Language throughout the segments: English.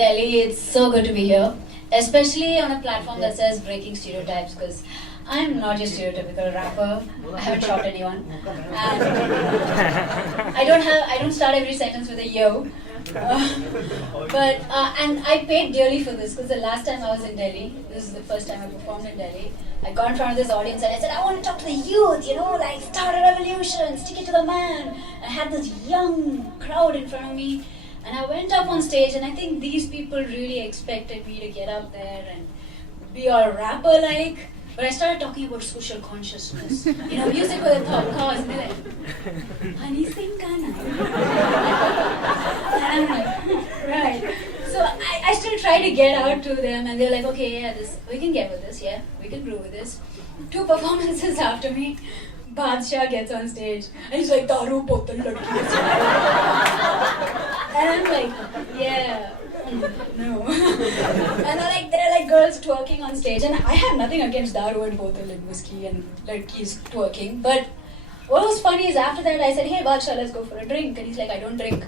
Delhi. It's so good to be here, especially on a platform that says breaking stereotypes, because I'm not your stereotypical rapper. I haven't shot anyone. And I don't start every sentence with a yo. And I paid dearly for this, because the last time I was in Delhi, this is the first time I performed in Delhi, I got in front of this audience and I said, I want to talk to the youth, like start a revolution, stick it to the man. I had this young crowd in front of me, and I went up on stage, and I think these people really expected me to get up there and be all rapper-like. But I started talking about social consciousness, music with a thought cause, and they're like, honey, sing Ghana. And I'm like, right. So I still try to get out to them, and they're like, okay, yeah, we can get with this, yeah, we can groove with this. 2 performances after me, Badshah gets on stage, and he's like, Daru bottle ladki. And I'm like, yeah. No. And there are like girls twerking on stage, and I have nothing against daru and bottle and whiskey and ladkis twerking, but what was funny is after that I said, hey Badshah, let's go for a drink, and he's like, I don't drink.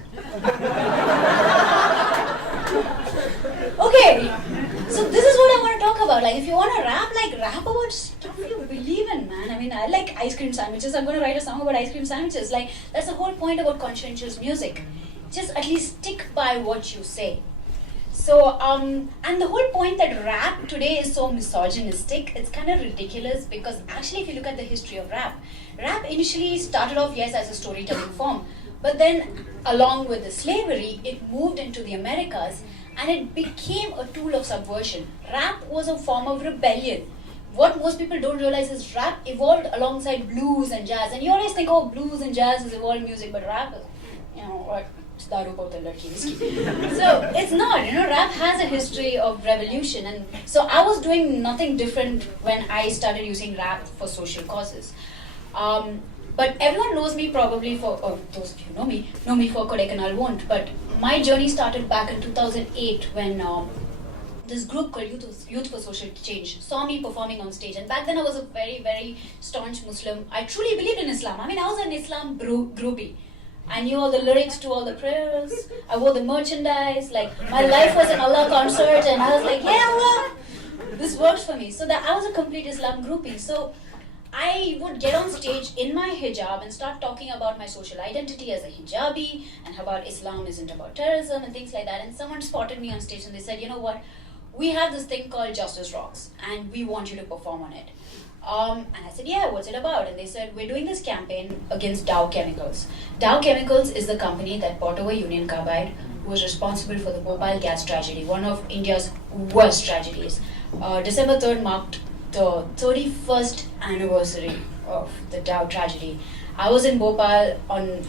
Okay, so this is what I want to talk about. Like, if you want to rap about stuff you believe in, man. I mean, I like ice cream sandwiches. I'm going to write a song about ice cream sandwiches. Like, that's the whole point about conscientious music. Just at least stick by what you say. So, and the whole point that rap today is so misogynistic, it's kind of ridiculous, because actually if you look at the history of rap initially started off, yes, as a storytelling form, but then along with the slavery, it moved into the Americas, and it became a tool of subversion. Rap was a form of rebellion. What most people don't realize is rap evolved alongside blues and jazz, and you always think, oh, blues and jazz is evolved music, but rap is, what? So it's not, rap has a history of revolution, and so I was doing nothing different when I started using rap for social causes. But everyone knows me probably or those of you who know me for Kodaikanal won't, but my journey started back in 2008 when this group called Youth for Social Change saw me performing on stage, and back then I was a very, very staunch Muslim. I truly believed in Islam. I mean, I was an Islam groupie. I knew all the lyrics to all the prayers. I wore the merchandise. Like, my life was an Allah concert, and I was like, yeah, Allah, this works for me. So that I was a complete Islam groupie. So I would get on stage in my hijab and start talking about my social identity as a hijabi, and how about Islam isn't about terrorism and things like that. And someone spotted me on stage and they said, you know what, we have this thing called Justice Rocks, and we want you to perform on it. And I said, yeah, what's it about? And they said, we're doing this campaign against Dow Chemicals. Dow Chemicals is the company that bought over Union Carbide, who was responsible for the Bhopal gas tragedy, one of India's worst tragedies. December 3rd marked the 31st anniversary of the Dow tragedy. I was in Bhopal on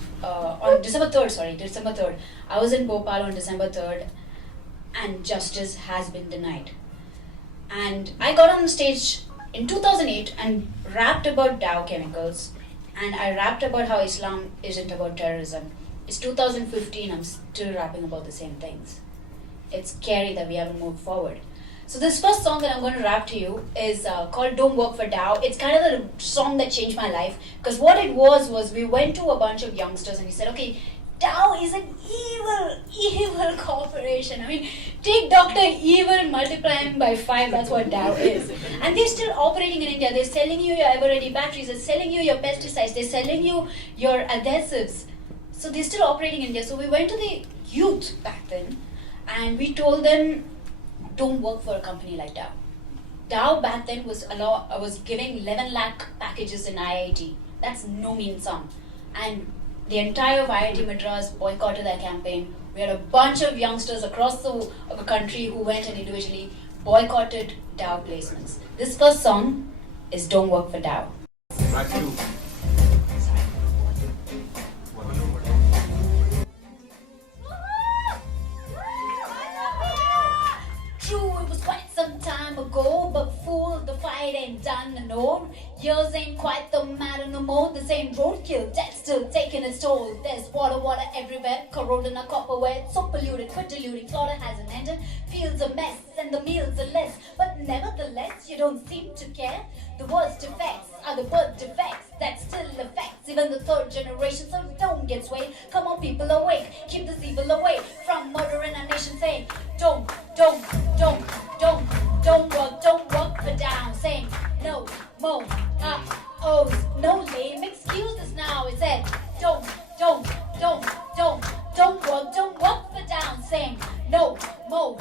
December 3rd. I was in Bhopal on December 3rd, and justice has been denied. And I got on stage in 2008 and rapped about Dow Chemicals, and I rapped about how Islam isn't about terrorism. It's 2015, I'm still rapping about the same things. It's scary that we haven't moved forward. So this first song that I'm going to rap to you is called Don't Work for Dow. It's kind of the song that changed my life, because what it was we went to a bunch of youngsters and we said, okay, Dow is an evil corporation. I mean, take Dr. Evil, multiply him by 5, that's what Dow is. And they're still operating in India. They're selling you your ever-ready batteries, they're selling you your pesticides, they're selling you your adhesives. So they're still operating in India. So we went to the youth back then, and we told them, don't work for a company like Dow. Dow back then was giving 11 lakh packages in IIT. That's no mean sum. And the entire of IIT Madras boycotted that campaign. We had a bunch of youngsters across the country who went and individually boycotted Dow placements. This first song is Don't Work for Dow. True, it was quite some time ago, but fool, the fight ain't done, no. Years ain't quite the matter no more. The same roadkill, death still taking its toll. There's water everywhere, corroded in a copperware. So polluted, quit diluting, slaughter hasn't ended. Fields a mess, and the meals are less. But nevertheless, you don't seem to care. The worst effects are the birth defects that still affects even the third generation. So don't get swayed. Come on, people, awake. Keep this evil away from murdering our nation. Saying, don't work for down. Saying, no more O's, no lame excuses now. It said, don't work for down. Saying, no more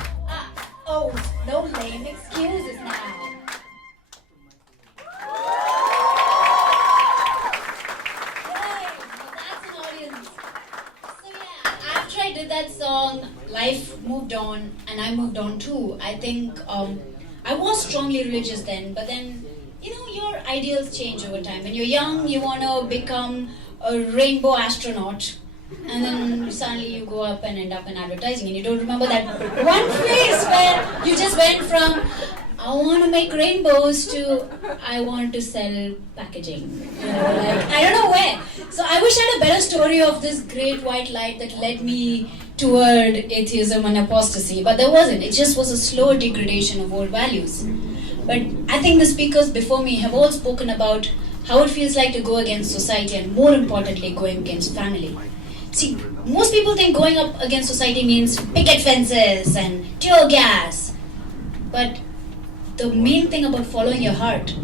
O's, no lame excuses now. After I did that song, life moved on, and I moved on too. I think I was strongly religious then, but then, your ideals change over time. When you're young, you want to become a rainbow astronaut, and then suddenly you go up and end up in advertising, and you don't remember that one phase where you just went from, I want to make rainbows to I want to sell packaging. I don't know where. So I wish I had a better story of this great white light that led me toward atheism and apostasy, but there wasn't. It just was a slow degradation of old values. But I think the speakers before me have all spoken about how it feels like to go against society and, more importantly, going against family. See, most people think going up against society means picket fences and tear gas. But the main thing about following your heart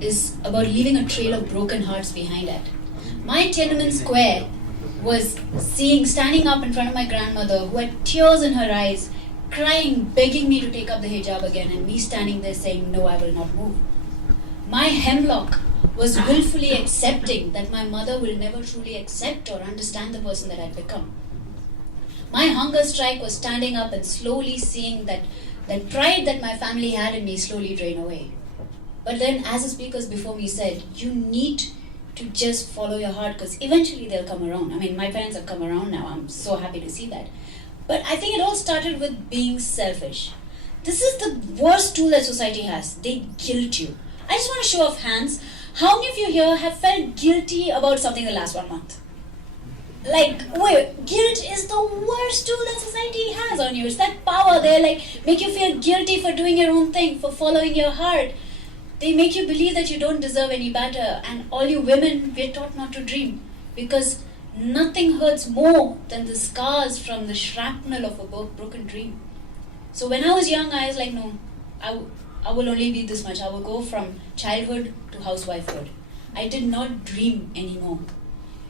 is about leaving a trail of broken hearts behind it. My Tiananmen Square was standing up in front of my grandmother who had tears in her eyes, crying, begging me to take up the hijab again, and me standing there saying, no, I will not move. My hemlock was willfully accepting that my mother will never truly accept or understand the person that I'd become. My hunger strike was standing up and slowly seeing that pride that my family had in me slowly drain away. But then, as the speakers before me said, you need to just follow your heart, because eventually they'll come around. I mean, my parents have come around now. I'm so happy to see that. But I think it all started with being selfish. This is the worst tool that society has. They guilt you. I just want to show of hands. How many of you here have felt guilty about something the last 1 month? Guilt is the worst tool that society has on you. It's that power. They make you feel guilty for doing your own thing, for following your heart. They make you believe that you don't deserve any better. And all you women, we're taught not to dream. Because nothing hurts more than the scars from the shrapnel of a broken dream. So when I was young, I was like, no, I will only be this much. I will go from childhood to housewifehood. I did not dream anymore.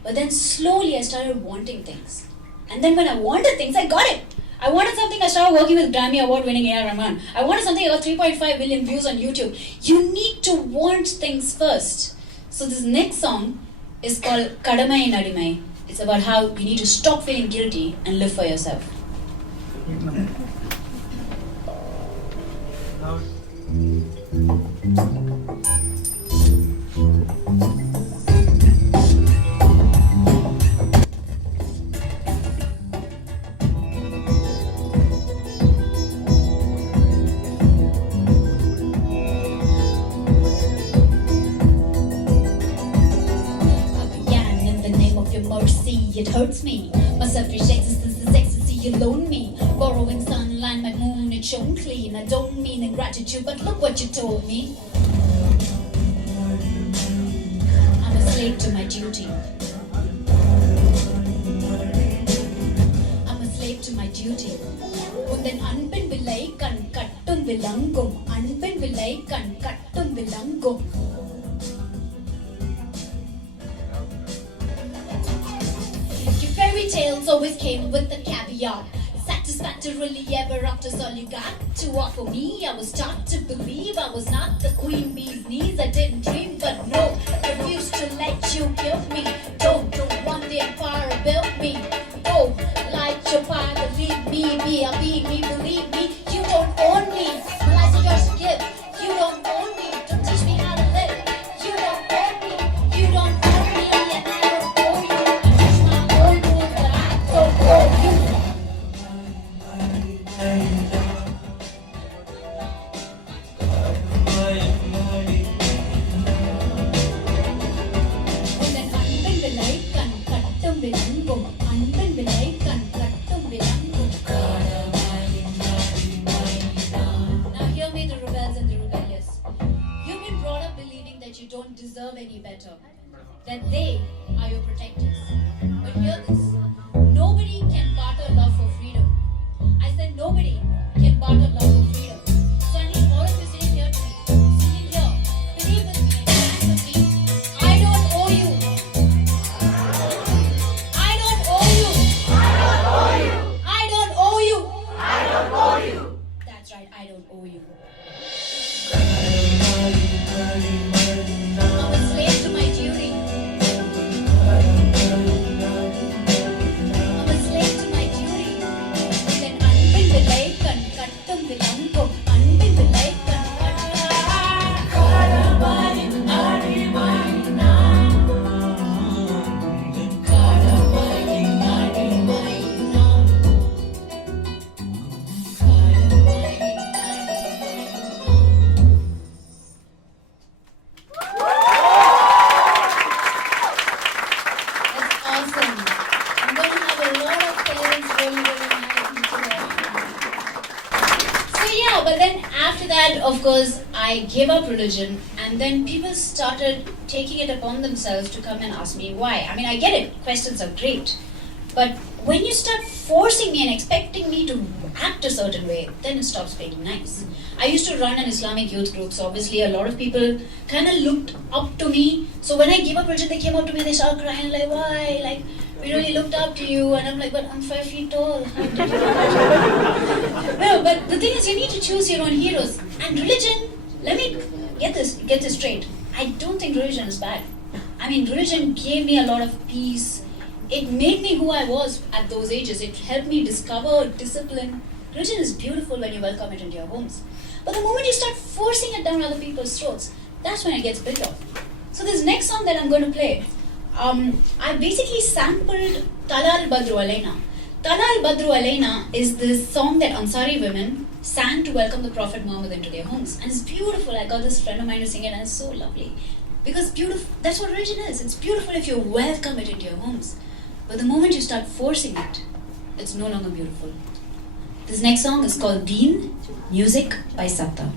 But then slowly I started wanting things. And then when I wanted things, I got it. I wanted something, I started working with Grammy Award-winning A.R. Rahman. I wanted something, I got 3.5 million views on YouTube. You need to want things first. So this next song is called Kadamai Nadimai. It's about how you need to stop feeling guilty and live for yourself. It hurts me. My selfish existence is ecstasy, you loan me. Borrowing sunlight, my moon, it shone clean. I don't mean ingratitude, but look what you told me. I'm a slave to my duty. I'm a slave to my duty. Undan anbin villai kan kattum vilangum. Anbin villai kan kattum vilangum. Fairy tales always came with a caveat. Satisfactorily ever after all you got to offer me. I was taught to believe I was not the queen bee's knees. I didn't dream, but no, refused to let you guilt me. Don't want the empire built me. Oh, light your fire, believe me, be me, believe me. You don't own me. My life's yours to give. You don't own me. Don't teach me how to live. You don't own me. You don't own me, and I don't owe you. I teach my own rules, but I don't owe you. Now hear me, the rebels and the rebellious. You've been brought up believing that you don't deserve any better. That they after that, of course, I gave up religion, and then people started taking it upon themselves to come and ask me why. I mean, I get it, questions are great, but when you start forcing me and expecting me to act a certain way, then it stops being nice. I used to run an Islamic youth group, so obviously a lot of people kind of looked up to me. So when I gave up religion, they came up to me and they started crying like, why? Like, we really looked up to you. And I'm like, but I'm 5 feet tall. How did you No, but the thing is, you need to choose your own heroes. And religion, let me get this straight. I don't think religion is bad. I mean, religion gave me a lot of peace. It made me who I was at those ages. It helped me discover discipline. Religion is beautiful when you welcome it into your homes. But the moment you start forcing it down other people's throats, that's when it gets bitter. So this next song that I'm going to play, I basically sampled Talal Badru Alaina. Talal Badru Alaina is this song that Ansari women sang to welcome the Prophet Muhammad into their homes. And it's beautiful. I got this friend of mine to sing it and it's so lovely. Because beautiful, that's what religion is. It's beautiful if you welcome it into your homes. But the moment you start forcing it, it's no longer beautiful. This next song is called Deen, music by Satta.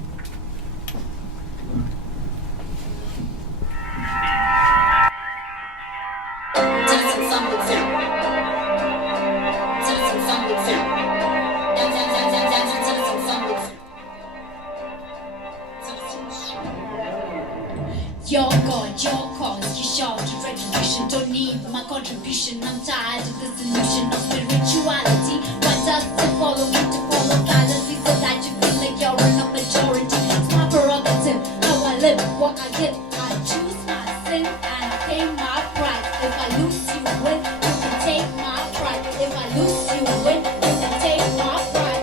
Your God, your cause, you shout your retribution. Don't need my contribution. I'm tired of this illusion of spirituality. What does it follow me to follow fallacy so that you feel like you're in a majority? It's my prerogative, how I live, what I give. I choose my sin and pay my price. If I lose, you win. You can take my pride. If I lose, you win. You can take my pride.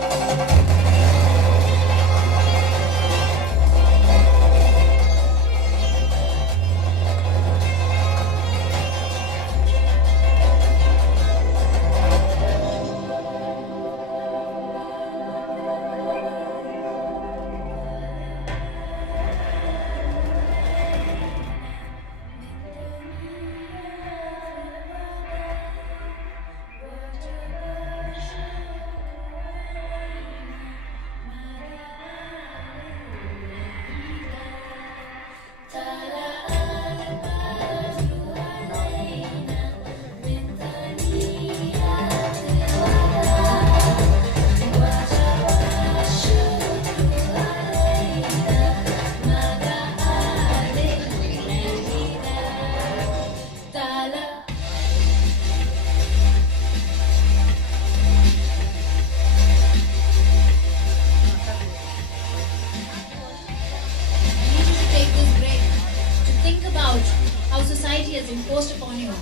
Imposed upon you,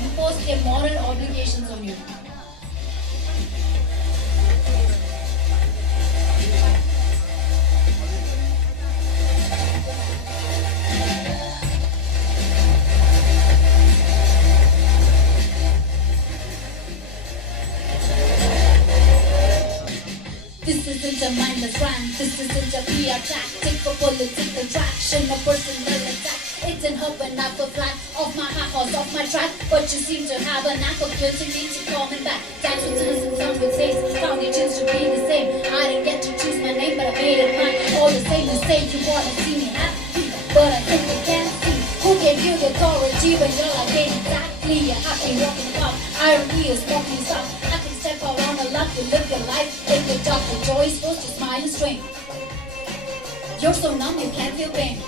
imposed their moral obligations on you. This isn't a mindless rant, this isn't a PR tactic for political traction, a personal attack. It's in hope and not for flat, off my high horse, off my track. But you seem to have a knack of guilting me to coming back. Dance with innocent sound with saints, found your chance to be the same. I didn't get to choose my name, but I made it mine. All the same, you say you wanna see me happy, but I think you can't see. Who gave you the authority when you're like ain't exactly? You're happy walking about, irony is walking south. I can step out on a luck to live your life. Take the dark with joy, supposed to smile and strain. You're so numb, you can't feel pain.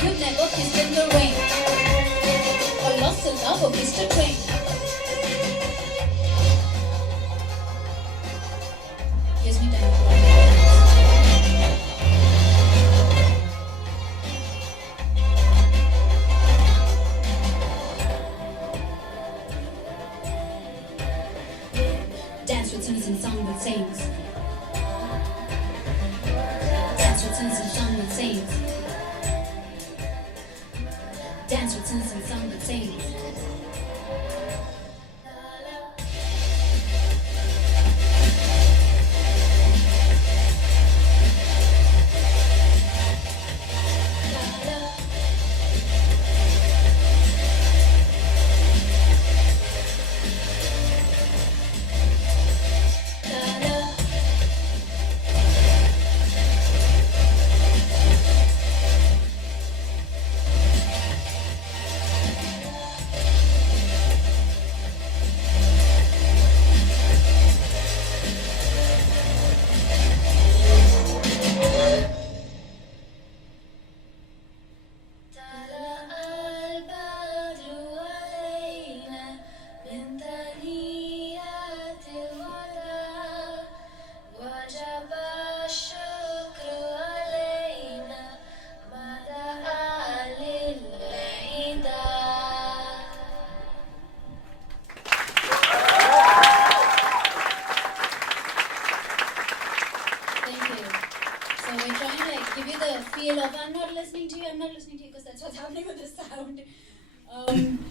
You've never kissed in the rain, or lost a love or missed a train. Gives me time. Dance with sinners and song with saints. Dance with sinners and song with saints. Dance with sinners and song with saints.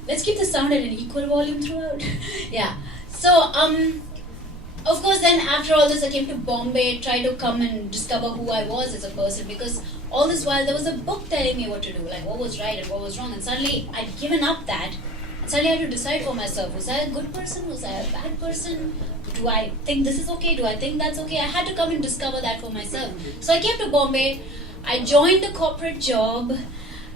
Let's keep the sound at an equal volume throughout. Yeah. So, of course, then after all this, I came to Bombay, tried to come and discover who I was as a person, because all this while there was a book telling me what to do, like what was right and what was wrong, and suddenly I'd given up that. And suddenly I had to decide for myself, was I a good person, was I a bad person, do I think this is okay, do I think that's okay? I had to come and discover that for myself. So I came to Bombay, I joined a corporate job.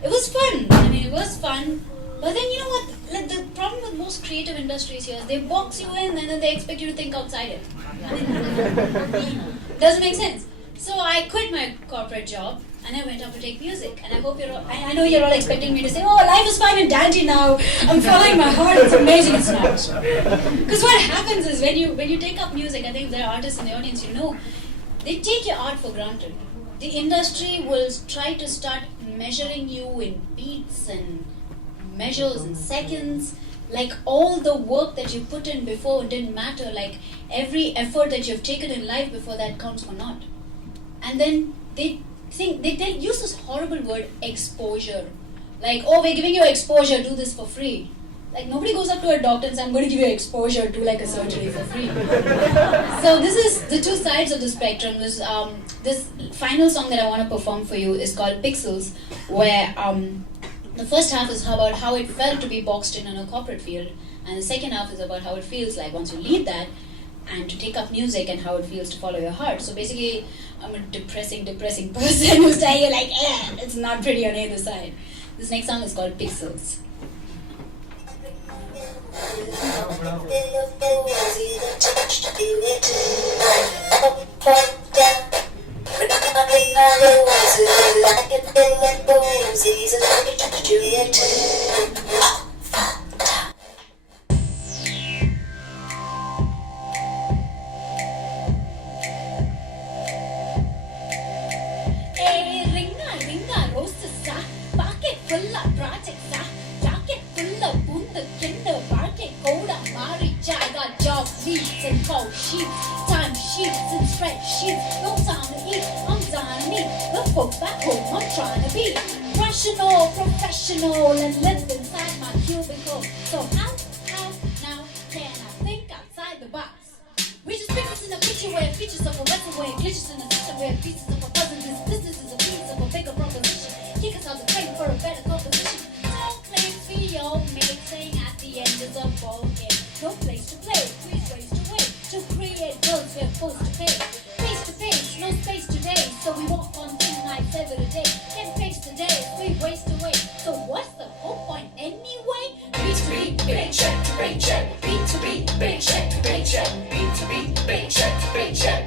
It was fun, it was fun. But then you know what, like the problem with most creative industries here is they box you in and then they expect you to think outside it. Doesn't make sense. So I quit my corporate job and I went up to take music. And I hope you're all, I know you're all expecting me to say, oh, life is fine and dandy now. I'm following my heart, it's amazing, it's not. Because what happens is when you take up music, I think there are artists in the audience, they take your art for granted. The industry will try to start measuring you in beats and measures in seconds, like all the work that you put in before didn't matter, like every effort that you've taken in life before that counts for naught. And then they use this horrible word exposure, like, oh, we're giving you exposure, do this for free. Like nobody goes up to a doctor and says, I'm going to give you exposure, do like a surgery for free. So this is the two sides of the spectrum. This final song that I want to perform for you is called Pixels, where the first half is about how it felt to be boxed in a corporate field, and the second half is about how it feels like once you leave that and to take up music and how it feels to follow your heart. So basically, I'm a depressing person who's telling you like, it's not pretty on either side. This next song is called Pixels. Time sheets and spreadsheets, no time to eat, I'm dying to meet the folks back home I'm trying to be rational, professional, and live inside my cubicle. So how now can I think outside the box? We just pictures in a picture where features of a reservoir, glitches in a system where pieces of a puzzle. This business is a piece of a bigger proposition. Kick us out the train for a better composition. No place for your mating at the end is a ball game. No place to play, please ways to wait. To create worlds we're forced to pay. Face to face, no space today. So we walk on thin nights every day. Get face today, we waste away. So what's the whole point anyway? B2B, paycheck to paycheck. B2B, paycheck to paycheck. B2B, paycheck to paycheck.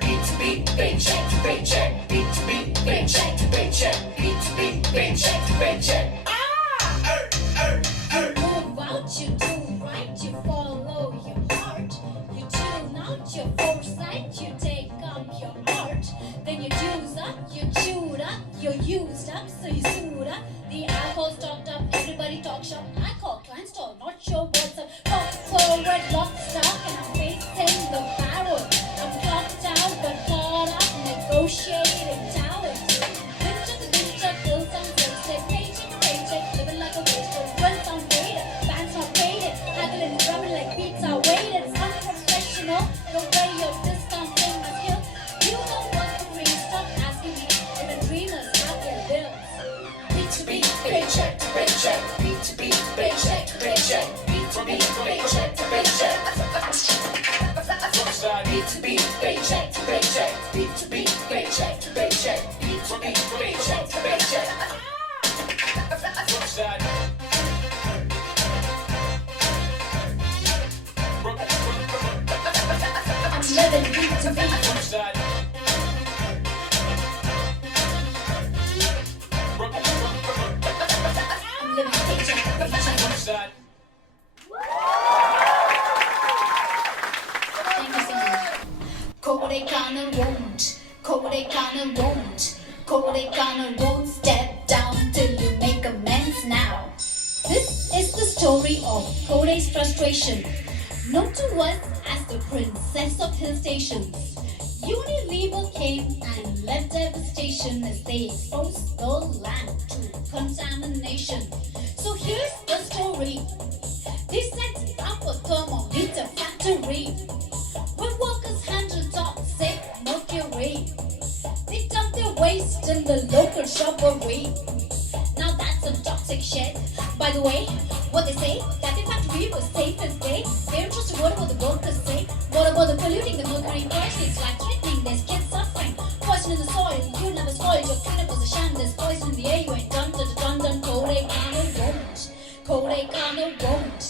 B2B, paycheck to paycheck. B2B, paycheck to paycheck. B2B, paycheck to paycheck. You move out, you do right, you follow your heart. You tune out your foresight, you take up your art. Then you juice up, you chewed up, you're used up, so you suit up. The alcohol's talked up, everybody talk shop. I call clients talk, not sure what's up. Pop forward, lock stock, and I'm facing the barrel. I'm clocked out, but caught up, negotiating towers. Winter, bills on Thursday, paycheck to paycheck, living like a waster. Rents on waiter, bands not rated, haggling, drumming like beats are weighted. It's unprofessional, the way you're discounting my skill. You don't want the free, stop asking me. Even dreamers have their bills. B2B, paycheck to paycheck. B2B, paycheck to paycheck. B2B, paycheck to paycheck. B2B, paycheck to paycheck. B2B, paycheck to paycheck. B2B, paycheck to paycheck. I'm living B2B. I'm living paycheck to paycheck. Thank you so much. Kodaikanal won't step down till you make amends now. This is the story of Kodai's frustration, known to us as the princess of hill stations. Unilever came and left devastation as they exposed the land to contamination. So here's the story. They set up a thermometer factory where workers handle toxic mercury. They dump their waste in the local shrubbery. Now that's some toxic shit. By the way, what they say, that the factory was safe as day. They don't trust a word about the workers say. What about the polluting the mercury first? It's like threatening, there's kids suffering. Poison in the soil, you never spoiled. Your cleanup was a sham, there's poison in the air. You ain't done. Kodekana won't. Kodekana won't.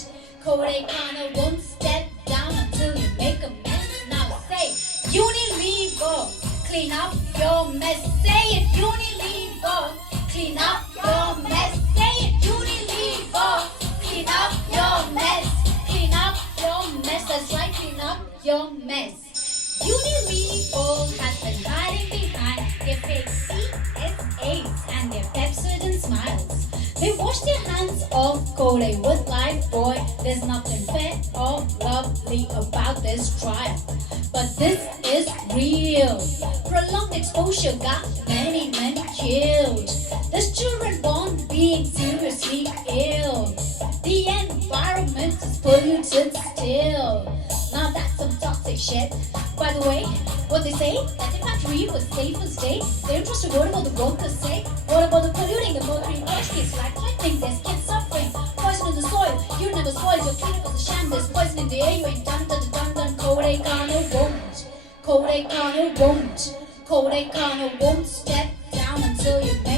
Kodekana won't step down until you make a mess. Now say, Unilever, clean up your mess. Say it, Unilever, clean up your mess. Say it, Unilever, clean up your mess. Clean up your mess. That's right, clean up your mess. Unilever has been hiding behind their fake CSAs and their Pepsodent smiles. They wash their hands off Kodak with Lifebuoy. There's nothing fair or lovely about this trial, but this is real. Prolonged exposure got many men killed. There's children born being seriously ill. The environment is polluted still. Now that's some toxic shit. By the way, what they say, that the factory was safe as day. They don't trust a word about the workers say. What about the polluting the mercury first? It's like threatening, there's kids suffering. Poison in the soil, you never spoiled. Your cleanup was a sham, there's poison in the air. You ain't done. Kodekana won't. Kodekana won't. Kodekana won't step down until you make